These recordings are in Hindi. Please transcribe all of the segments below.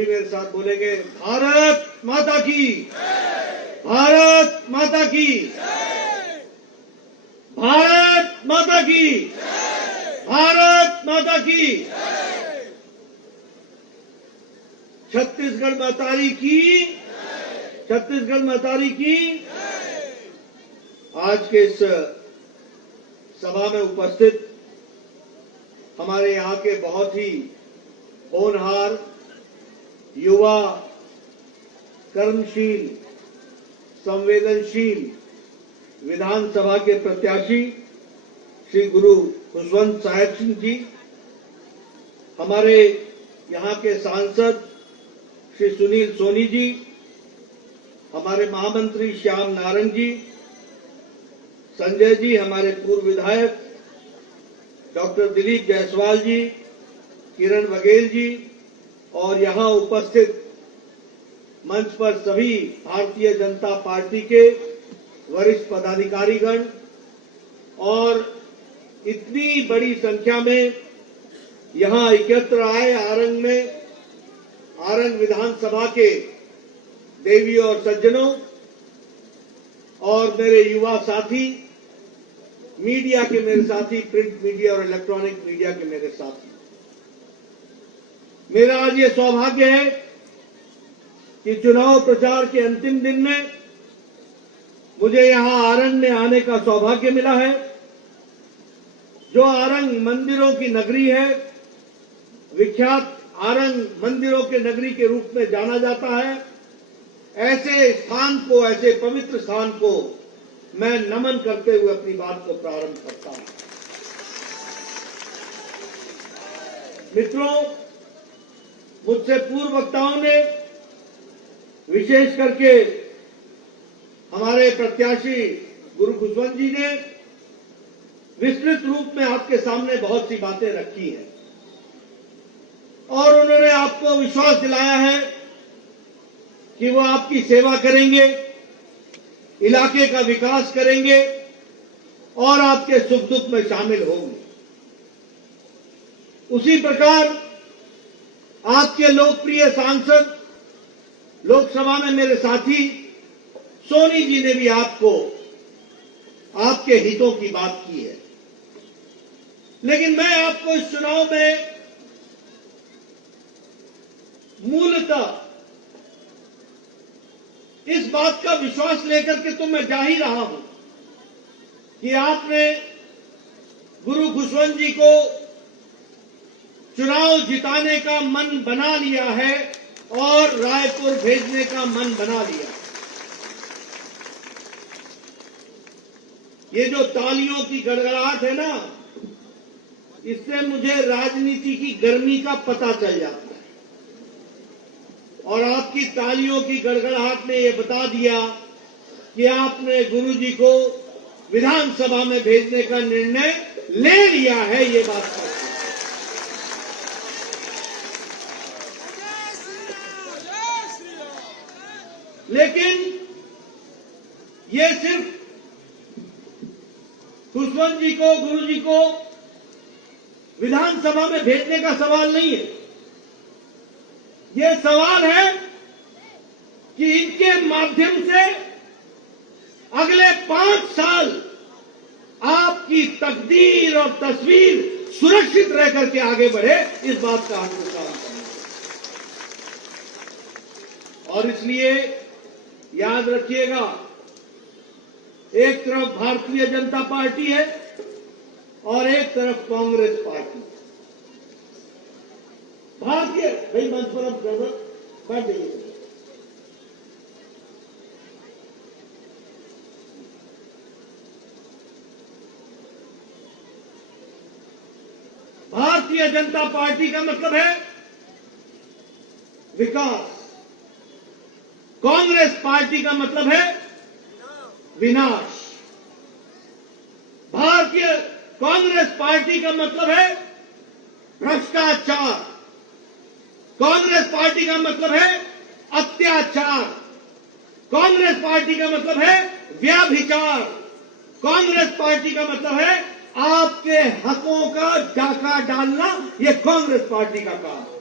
सभी मेरे साथ बोलेंगे, भारत माता की, भारत माता की, भारत माता की, भारत माता की, छत्तीसगढ़ मातारी की, छत्तीसगढ़ मातारी की। आज के इस सभा में उपस्थित हमारे यहाँ के बहुत ही होनहार, युवा, कर्मशील, संवेदनशील विधानसभा के प्रत्याशी श्री गुरु खुशवंत साहेब सिंह जी, हमारे यहाँ के सांसद श्री सुनील सोनी जी, हमारे महामंत्री श्याम नारंग जी, संजय जी, हमारे पूर्व विधायक डॉक्टर दिलीप जायसवाल जी, किरण बघेल जी, और यहाँ उपस्थित मंच पर सभी भारतीय जनता पार्टी के वरिष्ठ पदाधिकारीगण और इतनी बड़ी संख्या में यहाँ एकत्र आए आरंग में, आरंग विधानसभा के देवी और सज्जनों और मेरे युवा साथी, मीडिया के मेरे साथी, प्रिंट मीडिया और इलेक्ट्रॉनिक मीडिया के मेरे साथी, मेरा आज ये सौभाग्य है कि चुनाव प्रचार के अंतिम दिन में मुझे यहां आरंग में आने का सौभाग्य मिला है। जो आरंग मंदिरों की नगरी है, विख्यात आरंग मंदिरों के नगरी के रूप में जाना जाता है, ऐसे स्थान को, ऐसे पवित्र स्थान को मैं नमन करते हुए अपनी बात को प्रारंभ करता हूं। मित्रों, मुझसे पूर्व वक्ताओं ने, विशेष करके हमारे प्रत्याशी गुरु खुशवंत जी ने विस्तृत रूप में आपके सामने बहुत सी बातें रखी हैं और उन्होंने आपको विश्वास दिलाया है कि वो आपकी सेवा करेंगे, इलाके का विकास करेंगे और आपके सुख दुख में शामिल होंगे। उसी प्रकार आपके लोकप्रिय सांसद, लोकसभा में मेरे साथी सोनी जी ने भी आपको आपके हितों की बात की है। लेकिन मैं आपको इस चुनाव में मूलतः इस बात का विश्वास लेकर के तो मैं जा ही रहा हूं कि आपने गुरु खुशवंत जी को चुनाव जिताने का मन बना लिया है और रायपुर भेजने का मन बना लिया। ये जो तालियों की गड़गड़ाहट है ना, इससे मुझे राजनीति की गर्मी का पता चल जाता है और आपकी तालियों की गड़गड़ाहट ने यह बता दिया कि आपने गुरु जी को विधानसभा में भेजने का निर्णय ले लिया है। ये बात है। लेकिन ये सिर्फ खुशवंत जी को, गुरु जी को विधानसभा में भेजने का सवाल नहीं है। ये सवाल है कि इनके माध्यम से अगले 5 साल आपकी तकदीर और तस्वीर सुरक्षित रह करके आगे बढ़े, इस बात का हमको काम करना है। और इसलिए याद रखिएगा, एक तरफ भारतीय जनता पार्टी है और एक तरफ कांग्रेस पार्टी। भारतीय भाई मंच पर अब बैठ जाइए। भारतीय जनता पार्टी का मतलब है विकास, कांग्रेस पार्टी का मतलब है विनाश। भारतीय कांग्रेस पार्टी का मतलब है भ्रष्टाचार, कांग्रेस पार्टी का मतलब है अत्याचार, कांग्रेस पार्टी का मतलब है व्यभिचार, कांग्रेस पार्टी का मतलब है आपके हकों का डाका डालना। यह कांग्रेस पार्टी का काम है।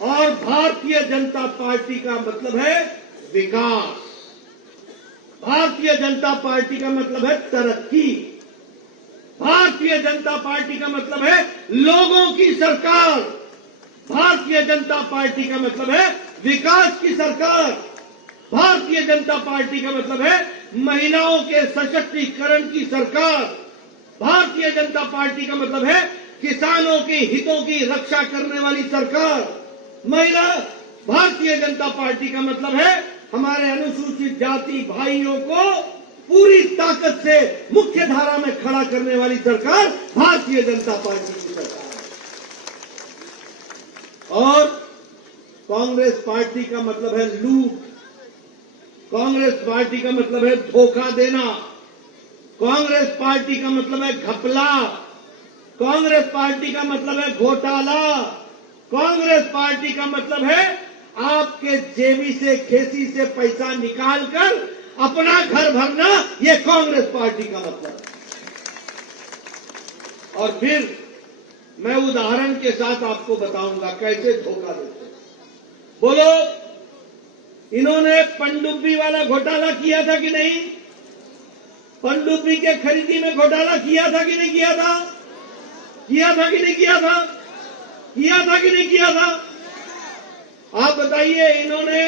और भारतीय जनता पार्टी का मतलब है विकास। भारतीय जनता पार्टी का मतलब है तरक्की। भारतीय जनता पार्टी का मतलब है लोगों की सरकार। भारतीय जनता पार्टी का मतलब है विकास की सरकार। भारतीय जनता पार्टी का मतलब है महिलाओं के सशक्तिकरण की सरकार। भारतीय जनता पार्टी का मतलब है किसानों के हितों की रक्षा करने वाली सरकार। भारतीय जनता पार्टी का मतलब है हमारे अनुसूचित जाति भाइयों को पूरी ताकत से मुख्य धारा में खड़ा करने वाली सरकार भारतीय जनता पार्टी की सरकार है। और कांग्रेस पार्टी का मतलब है लूट। कांग्रेस पार्टी का मतलब है धोखा देना। कांग्रेस पार्टी का मतलब है घपला। कांग्रेस पार्टी का मतलब है घोटाला। कांग्रेस पार्टी का मतलब है आपके जेबी से खेती से पैसा निकालकर अपना घर भरना। यह कांग्रेस पार्टी का मतलब है। और फिर मैं उदाहरण के साथ आपको बताऊंगा कैसे धोखा देते हैं। बोलो, इन्होंने पनडुब्बी वाला घोटाला किया था कि नहीं? पनडुब्बी के खरीदी में घोटाला किया था कि नहीं किया था? किया था कि नहीं किया था? किया था कि नहीं किया था? आप बताइए, इन्होंने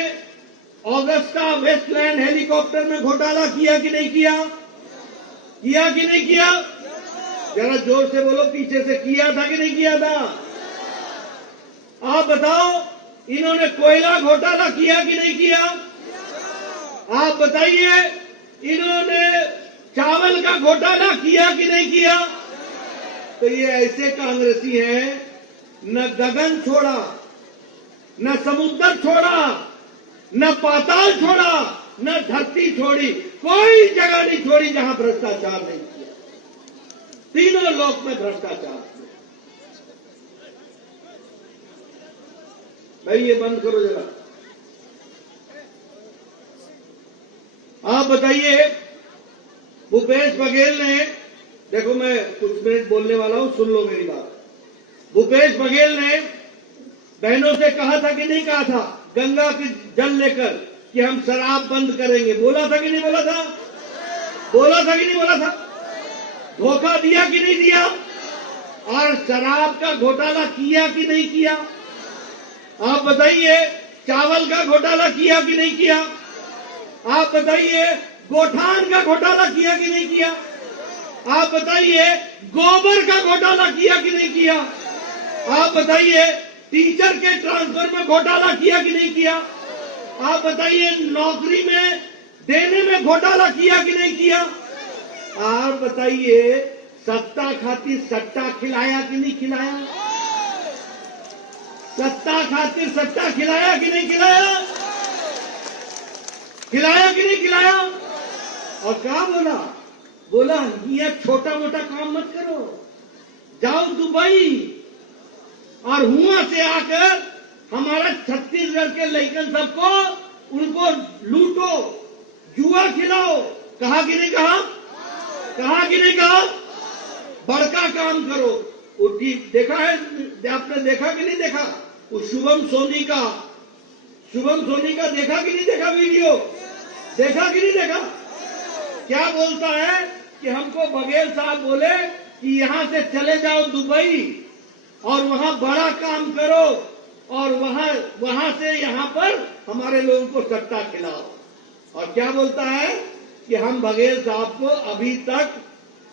ऑगस्टा वेस्टलैंड हेलीकॉप्टर में घोटाला किया कि नहीं किया? किया कि नहीं किया? जरा जोर से बोलो, पीछे से किया था कि नहीं किया था? आप बताओ, इन्होंने कोयला घोटाला किया कि नहीं किया? आप बताइए, इन्होंने चावल का घोटाला किया कि नहीं किया? तो ये ऐसे कांग्रेसी हैं, न गगन छोड़ा, न समुद्र छोड़ा, न पाताल छोड़ा, न धरती छोड़ी, कोई जगह नहीं छोड़ी जहां भ्रष्टाचार नहीं किया। तीनों लोक में भ्रष्टाचार। भाई ये बंद करो जरा। आप बताइए, भूपेश बघेल ने, देखो मैं कुछ मिनट बोलने वाला हूं, सुन लो मेरी बात। भूपेश बघेल ने बहनों से कहा था कि नहीं कहा था, गंगा की जल लेकर कि हम शराब बंद करेंगे? बोला था कि नहीं बोला था? बोला था कि नहीं बोला था? धोखा दिया कि नहीं दिया? और शराब का घोटाला किया कि नहीं किया? आप बताइए, चावल का घोटाला किया कि नहीं किया? आप बताइए, गोठान का घोटाला किया कि नहीं किया? आप बताइए, गोबर का घोटाला किया कि नहीं किया? आप बताइए, टीचर के ट्रांसफर में घोटाला किया कि नहीं किया? आप बताइए, नौकरी में देने में घोटाला किया कि नहीं किया? आप बताइए, सत्ता खातिर सट्टा खिलाया कि नहीं खिलाया? सत्ता खातिर सट्टा खिलाया कि नहीं खिलाया? खिलाया कि नहीं खिलाया? और क्या बोला? बोला ये छोटा मोटा काम मत करो, जाओ दुबई और वहां से आकर हमारा छत्तीसगढ़ के लड़कन सबको उनको लूटो, जुआ खिलाओ। कहा कि नहीं कहा? कहा कि नहीं कहा? बड़का काम करो। देखा है आपने? देखा कि नहीं देखा? उस शुभम सोनी का देखा कि नहीं देखा? वीडियो देखा कि नहीं देखा? क्या बोलता है कि हमको बघेल साहब बोले कि यहां से चले जाओ दुबई और वहां बड़ा काम करो और वहां से यहां पर हमारे लोगों को सट्टा खिलाओ। और क्या बोलता है कि हम बघेल साहब को अभी तक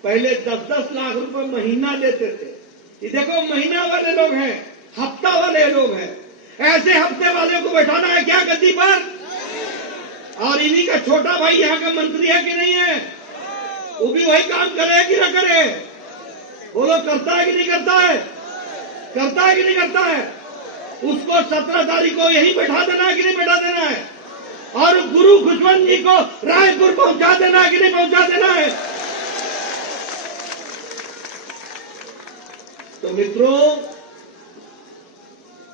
पहले 10-10 लाख रुपए महीना देते थे। ये देखो, महीना वाले लोग हैं, हफ्ता वाले लोग हैं। ऐसे हफ्ते वाले को बैठाना है क्या गद्दी पर? और इन्हीं का छोटा भाई यहाँ का मंत्री है कि नहीं है? वो भी वही काम करे कि ना करे? बोलो, करता है कि नहीं करता है? करता है कि नहीं करता है? उसको 17 तारीख को यही बैठा देना है कि नहीं बैठा देना है? और गुरु खुशवंत जी को रायपुर पहुंचा देना है कि नहीं पहुंचा देना है? तो मित्रों,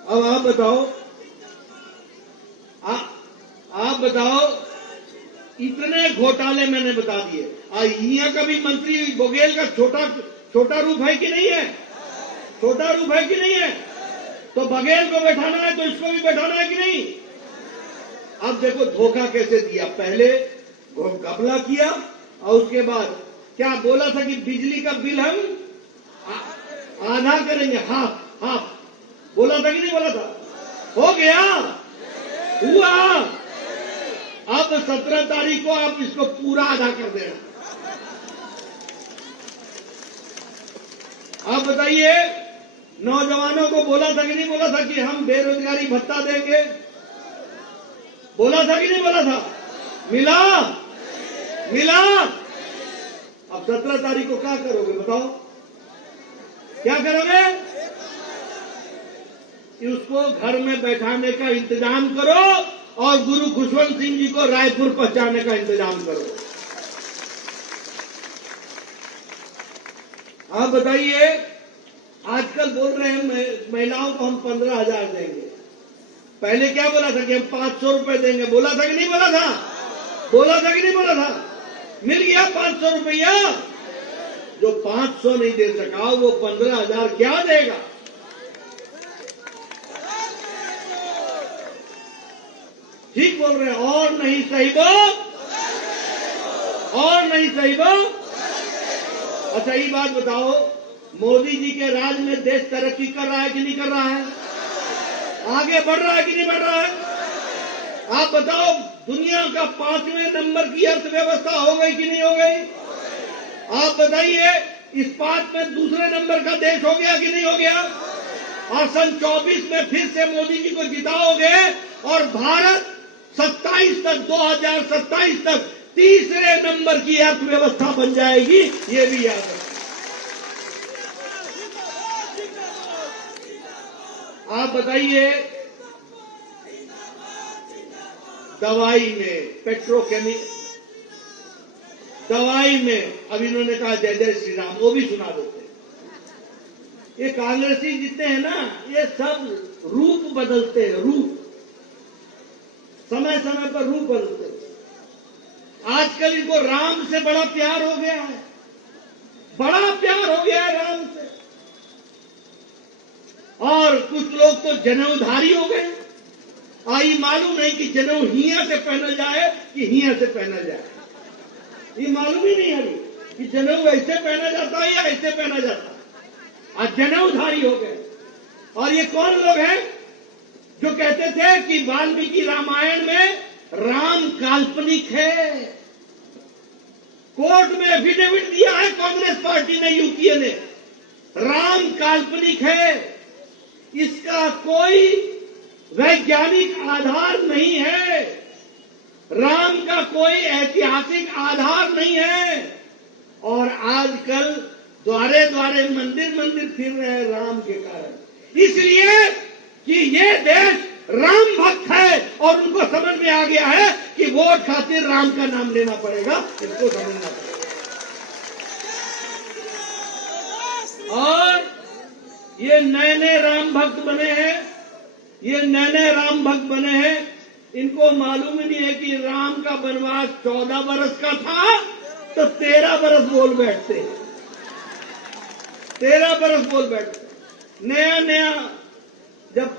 अब आप बताओ, आप बताओ, इतने घोटाले मैंने बता दिए। यहाँ का भी मंत्री बघेल का छोटा रूप है कि नहीं है? छोटा रूप है कि नहीं है? तो बघेल को बैठाना है तो इसको भी बैठाना है कि नहीं? अब देखो धोखा कैसे दिया। पहले घपला किया और उसके बाद क्या बोला था कि बिजली का बिल हम आधा करेंगे, हाफ हाफ, बोला था कि नहीं बोला था? हो गया, हुआ। अब 17 तारीख को आप इसको पूरा अदा कर देना। आप बताइए, नौजवानों को बोला था कि नहीं बोला था कि हम बेरोजगारी भत्ता देंगे? बोला था कि नहीं बोला था? मिला? मिला? अब 17 तारीख को क्या करोगे बताओ? क्या करोगे? उसको घर में बैठाने का इंतजाम करो और गुरु खुशवंत सिंह जी को रायपुर पहुंचाने का इंतजाम करो। आप बताइए, आजकल बोल रहे हैं महिलाओं को हम 15,000 देंगे। पहले क्या बोला था कि हम 500 रुपए देंगे? बोला था कि नहीं बोला था? बोला था कि नहीं बोला था? मिल गया 500 रुपया। जो 500 नहीं दे सका वो 15,000 क्या देगा? ठीक बोल रहे हैं। और नहीं सही बोल, और नहीं सही बोल। अच्छा ये बात बताओ, मोदी जी के राज में देश तरक्की कर रहा है कि नहीं कर रहा है? आगे बढ़ रहा है कि नहीं बढ़ रहा है? आप बताओ, दुनिया का 5वें नंबर की अर्थव्यवस्था हो गई कि नहीं हो गई? आप बताइए, इस्पात में दूसरे नंबर का देश हो गया कि नहीं हो गया? और सन 24 में फिर से मोदी जी को जिताओगे और भारत 27 तक, 2027 तक तीसरे नंबर की अर्थव्यवस्था बन जाएगी, ये भी याद रखना। आप बताइए, दवाई में, पेट्रोकेमिकल दवाई में, अब इन्होंने कहा जय जय श्री राम, वो भी सुना देते हैं। ये कांग्रेसी जितने हैं ना, ये सब रूप बदलते हैं, रूप, समय समय पर रूप बदलते हैं। आजकल इनको राम से बड़ा प्यार हो गया है, बड़ा प्यार हो गया है राम से। और कुछ लोग तो जनेऊधारी हो गए। आई मालूम नहीं कि जनेऊ हिया से पहनल जाए कि हिया से पहनल जाए, ये मालूम ही नहीं है कि जनेऊ ऐसे पहना जाता है या ऐसे पहना जाता है। आज जनेऊधारी हो गए। और ये कौन लोग हैं जो कहते थे कि वाल्मीकि रामायण में राम काल्पनिक है? कोर्ट में एफिडेविट दिया है कांग्रेस पार्टी ने, यूपीए ने, राम काल्पनिक है, इसका कोई वैज्ञानिक आधार नहीं है, राम का कोई ऐतिहासिक आधार नहीं है। और आजकल द्वारे द्वारे मंदिर मंदिर फिर रहे हैं राम के कारण, इसलिए कि ये देश राम भक्त है और उनको समझ में आ गया है कि वोट खातिर राम का नाम लेना पड़ेगा, इसको समझना पड़ेगा। और ये नए नए राम भक्त बने हैं, ये नए नए राम भक्त बने हैं, इनको मालूम ही नहीं है कि राम का वनवास 14 बरस का था तो 13 बरस बोल बैठते, 13 बरस बोल बैठते। नया नया जब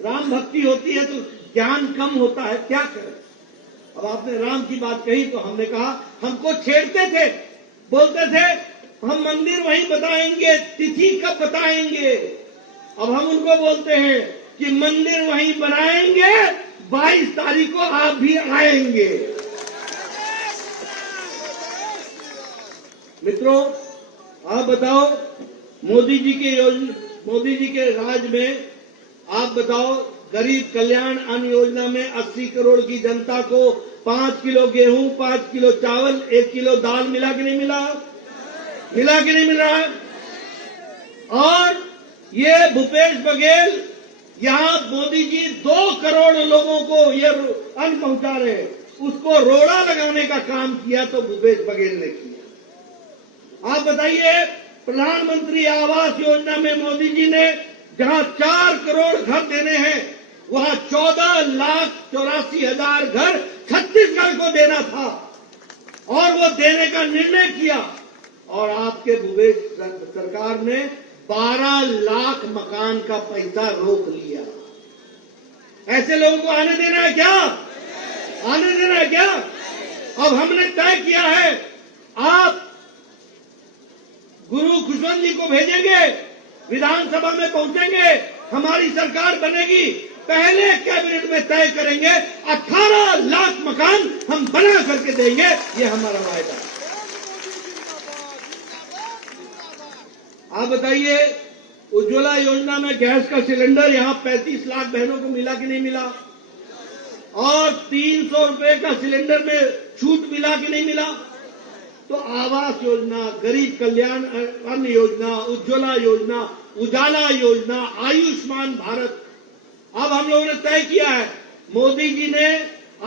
राम भक्ति होती है तो ज्ञान कम होता है, क्या करें। अब आपने राम की बात कही तो हमने कहा, हमको छेड़ते थे, बोलते थे हम मंदिर वहीं बताएंगे, तिथि कब बताएंगे। अब हम उनको बोलते हैं कि मंदिर वहीं बनाएंगे, 22 तारीख को आप भी आएंगे। मित्रों, आप बताओ, मोदी जी के राज में आप बताओ, गरीब कल्याण अन्न योजना में 80 करोड़ की जनता को 5 किलो गेहूं, 5 किलो चावल, 1 किलो दाल मिला कि नहीं मिला? मिला कि नहीं मिला? और ये भूपेश बघेल, यहाँ मोदी जी 2 करोड़ लोगों को ये अन्न पहुंचा रहे हैं, उसको रोड़ा लगाने का काम किया तो भूपेश बघेल ने किया। आप बताइए, प्रधानमंत्री आवास योजना में मोदी जी ने जहां 4 करोड़ घर देने हैं, वहां 14,84,000 घर छत्तीसगढ़ को देना था और वो देने का निर्णय किया। और आपके भूपेश सरकार ने 12 लाख मकान का पैसा रोक लिया। ऐसे लोगों को आने देना है क्या? आने देना है क्या? अब हमने तय किया है, आप गुरु खुशवंत जी को भेजेंगे, विधानसभा में पहुंचेंगे, हमारी सरकार बनेगी, पहले कैबिनेट में तय करेंगे 18 लाख मकान हम बना करके देंगे, ये हमारा वायदा है। आप बताइए, उज्ज्वला योजना में गैस का सिलेंडर यहां 35 लाख बहनों को मिला कि नहीं मिला? और 300 रुपए का सिलेंडर में छूट मिला कि नहीं मिला? तो आवास योजना, गरीब कल्याण अन्न योजना, उज्ज्वला योजना, उजाला योजना, आयुष्मान भारत, अब हम लोगों ने तय किया है, मोदी जी ने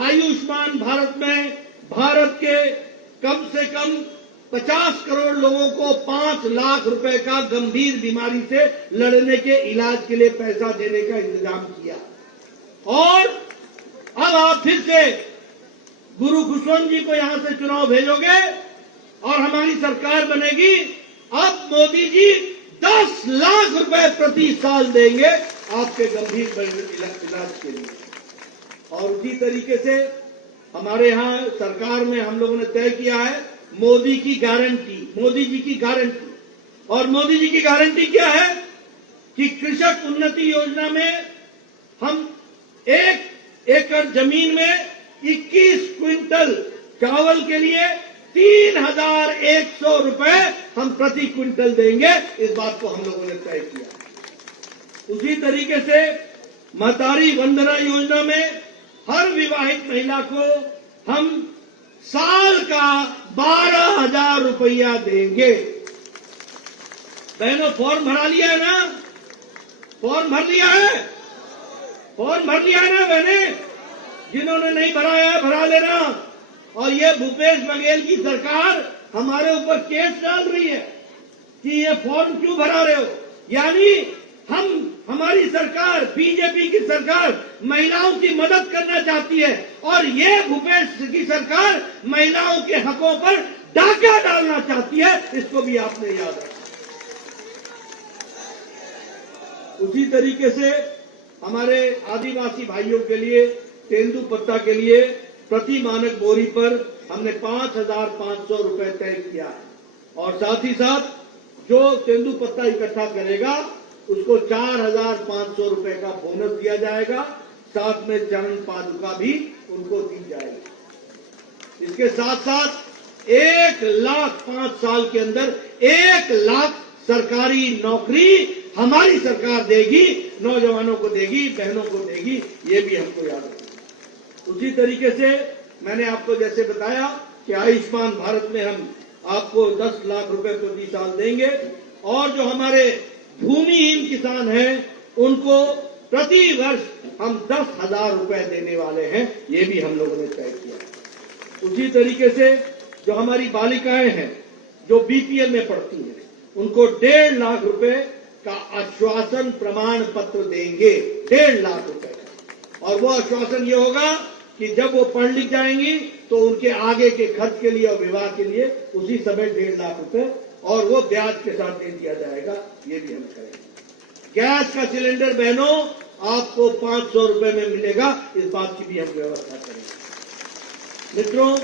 आयुष्मान भारत में भारत के कम से कम 50 करोड़ लोगों को 5 लाख रुपए का गंभीर बीमारी से लड़ने के इलाज के लिए पैसा देने का इंतजाम किया। और अब आप फिर से गुरु खुशवंत जी को यहां से चुनाव भेजोगे और हमारी सरकार बनेगी। अब मोदी जी 10 लाख रुपए प्रति साल देंगे आपके गंभीर इलाज के लिए। और उसी तरीके से हमारे यहां सरकार में हम लोगों ने तय किया है मोदी की गारंटी, मोदी जी की गारंटी। और मोदी जी की गारंटी क्या है कि कृषक उन्नति योजना में हम 1 एकड़ जमीन में 21 क्विंटल चावल के लिए 3,100 रुपए हम प्रति क्विंटल देंगे। इस बात को हम लोगों ने तय किया। उसी तरीके से महतारी वंदना योजना में हर विवाहित महिला को हम साल का 12,000 रुपया देंगे। बहनों, फॉर्म भरा लिया है ना? फॉर्म भर लिया है? फॉर्म भर लिया है ना बहने? जिन्होंने नहीं भराया है भरा लेना। और ये भूपेश बघेल की सरकार हमारे ऊपर केस डाल रही है कि ये फॉर्म क्यों भरा रहे हो। यानी हमारी सरकार, बीजेपी की सरकार महिलाओं की मदद करना चाहती है और ये भूपेश की सरकार महिलाओं के हकों पर डाका डालना चाहती है। इसको भी आपने याद रखा। उसी तरीके से हमारे आदिवासी भाइयों के लिए तेंदुपत्ता के लिए प्रति मानक बोरी पर हमने 5,500 रुपए तय किया है। और साथ ही साथ जो तेंदुपत्ता इकट्ठा करेगा उसको 4,500 रुपए का बोनस दिया जाएगा। साथ में चरण पादुका भी उनको दी जाएगी। इसके साथ साथ 1 लाख 5 साल के अंदर 1 लाख सरकारी नौकरी हमारी सरकार देगी, नौजवानों को देगी, बहनों को देगी। ये भी हमको याद रखना। उसी तरीके से मैंने आपको जैसे बताया कि आयुष्मान भारत में हम आपको 10 लाख रुपए प्रति साल देंगे। और जो हमारे भूमिहीन किसान हैं उनको प्रति वर्ष हम 10,000 रुपए देने वाले हैं। ये भी हम लोगों ने तय किया। उसी तरीके से जो हमारी बालिकाएं हैं जो बीपीएल में पढ़ती हैं उनको 1.5 लाख रुपए का आश्वासन प्रमाण पत्र देंगे। 1.5 लाख रुपए का। और वो आश्वासन ये होगा कि जब वो पढ़ लिख जाएंगी तो उनके आगे के खर्च के लिए और विवाह के लिए उसी समय 1.5 लाख रुपए और वो ब्याज के साथ दे दिया जाएगा। ये भी हम करेंगे। गैस का सिलेंडर बहनों आपको 500 रुपए में मिलेगा। इस बात की भी हम व्यवस्था करेंगे। मित्रों,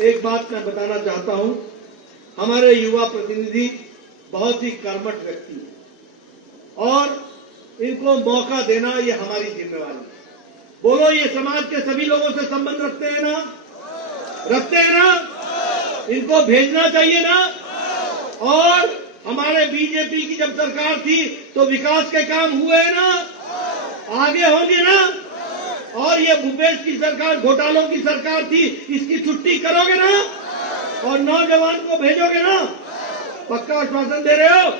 एक बात मैं बताना चाहता हूं, हमारे युवा प्रतिनिधि बहुत ही कर्मठ व्यक्ति हैं और इनको मौका देना ये हमारी जिम्मेवारी है। बोलो, ये समाज के सभी लोगों से संबंध रखते हैं ना? रखते हैं ना? इनको भेजना चाहिए ना? और हमारे बीजेपी की जब सरकार थी तो विकास के काम हुए ना? आगे होंगे ना? और ये भूपेश की सरकार घोटालों की सरकार थी, इसकी छुट्टी करोगे ना? और नौजवान को भेजोगे ना? पक्का आश्वासन दे रहे हो?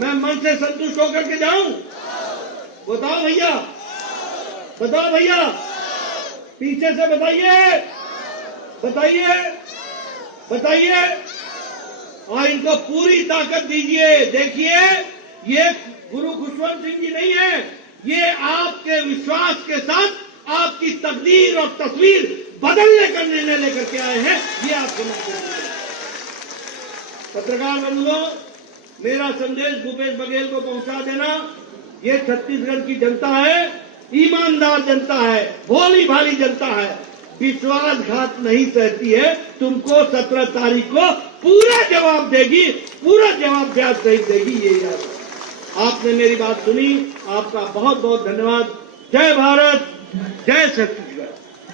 मैं मन से संतुष्ट होकर के जाऊं? बताओ भैया, बताओ भैया, पीछे से बताइए, बताइए, बताइए। और इनको पूरी ताकत दीजिए। देखिए, ये गुरु खुशवंत सिंह जी नहीं है, ये आपके विश्वास के साथ आपकी तकदीर और तस्वीर बदलने का निर्णय लेकर के आए हैं। ये आप समझ सकते हैं। पत्रकार बंधुओं, मेरा संदेश भूपेश बघेल को पहुंचा देना। ये छत्तीसगढ़ की जनता है, ईमानदार जनता है, भोली भाली जनता है, विश्वासघात नहीं सहती है। तुमको 17 तारीख को पूरा जवाब देगी, पूरा जवाब ब्याज सहित देगी, ये याद रखना। आपने मेरी बात सुनी, आपका बहुत बहुत धन्यवाद। जय भारत, जय छत्तीसगढ़।